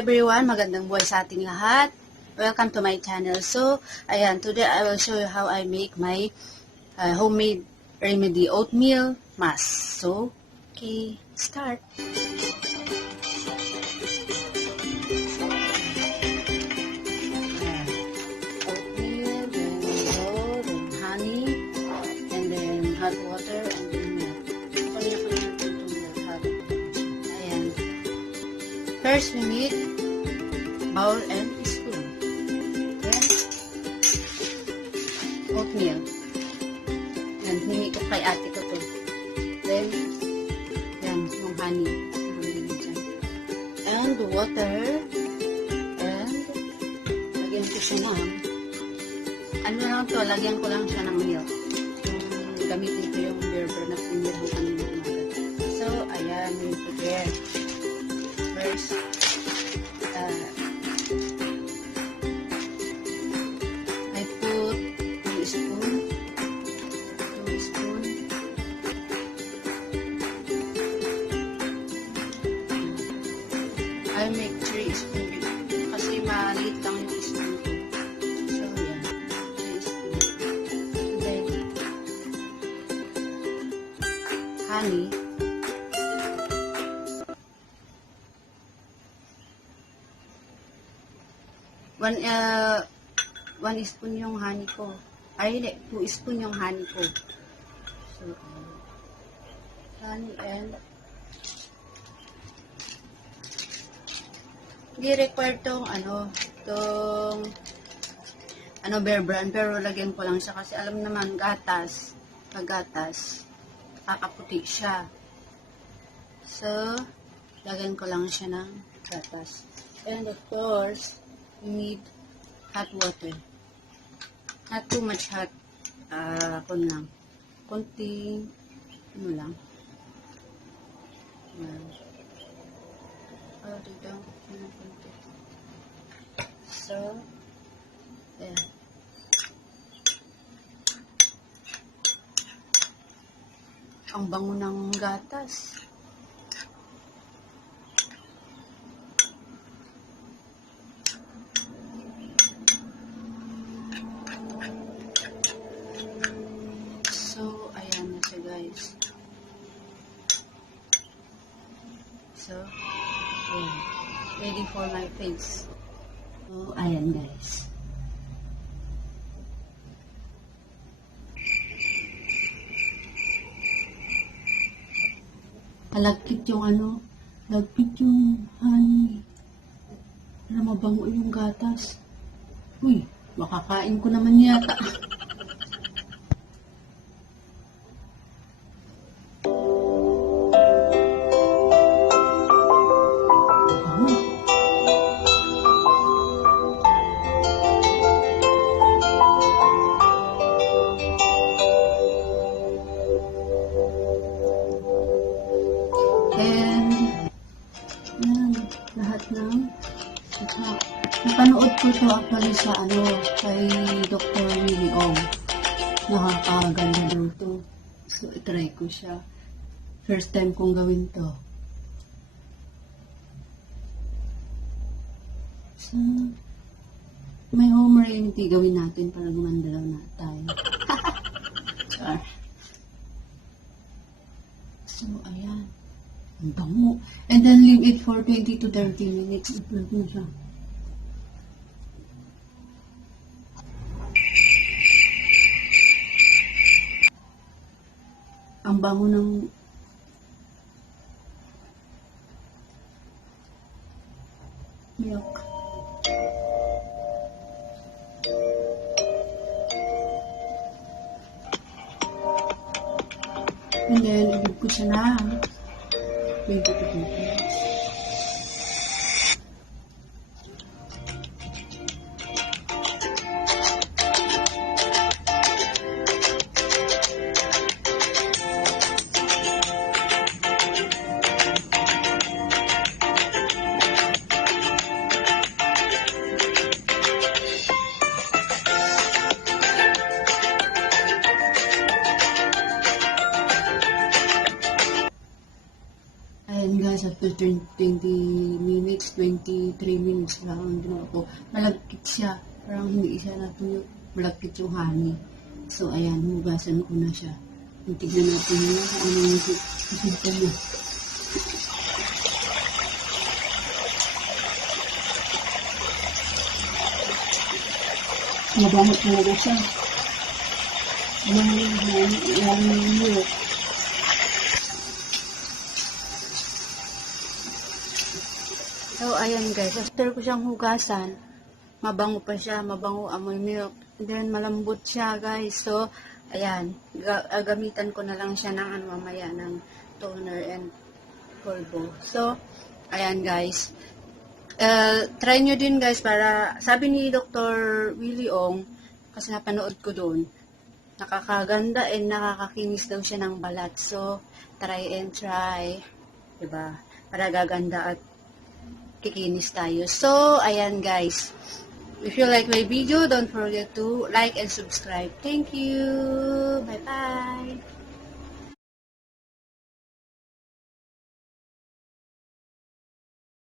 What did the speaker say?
everyone, magandang buhay sa ating lahat. Welcome to my channel. So, ayan, today I will show you how I make my homemade remedy oatmeal mask. So, okay, start. Oatmeal, then milk, then honey, and then hot water, and then milk. Ayan. First, we need bowl and spoon. Then, oatmeal. Yan, hingi ko kay ate ko to. Then, yan, yung honey. And water. And, lagyan ko siya ng, ano lang to, lagyan ko lang siya ng milk. Yung gamitin ko yung berber na pinirhukan ng umaga. So, ayan, we prepare. First, I put 2 spoon. I make 3 spoon kasi maliit lang yung spoon ko. So, yan. 3 spoon. And then, honey. One spoon yung honey ko. Ay, hindi. 2 spoon yung honey ko. So, honey and hindi required tong bear brand, pero lagyan ko lang siya kasi alam naman gatas, pag gatas, kakaputi siya. So, lagyan ko lang siya ng gatas. And of course, you need hot water. Not too much hot. Konting, ano lang. Yan. Dito. So, yeah. Ang bango ng gatas. So, ayan na siya, guys. So, ayan. Ready for my face. So, ayan, guys. Lagkit yung lagkit yung honey. Para mabango yung gatas. Uy, makakain ko naman yata. Lahat ng napanood ko to actually sa kay Dr. Willie Ong. Nakakaganda daw to. So, itry ko siya. First time kong gawin to. So, may home remedy gawin natin para gumanda daw na tayo. Char. So, ayan. Ang bango. And then, leave it for 20 to 30 minutes. I-plug mo siya. Ang bango ng milk. And then, ilib ko siya na. 20 to 30 minutes. after 20 minutes, 23 minutes lang ang ginawa ko. Malagkit siya. Parang hindi siya natuyo. Malagkit yung honey. So, ayan, hugasan ko na siya. Tignan natin yun kung ano yung symptom niya. Mabangot talaga siya. Yung So, ayan guys. After ko siyang hugasan, mabango pa siya. Mabango amoy milk. Then, malambot siya guys. So, ayan. Gamitan ko na lang siya ng mamaya ng toner and polvo. So, ayan guys. Try nyo din guys para, sabi ni Dr. Willie Ong, kasi napanood ko doon, nakakaganda and nakakakinis daw siya ng balat. So, try and try. Diba? Para gaganda at kikinis tayo. So, ayan guys. If you like my video, don't forget to like and subscribe. Thank you!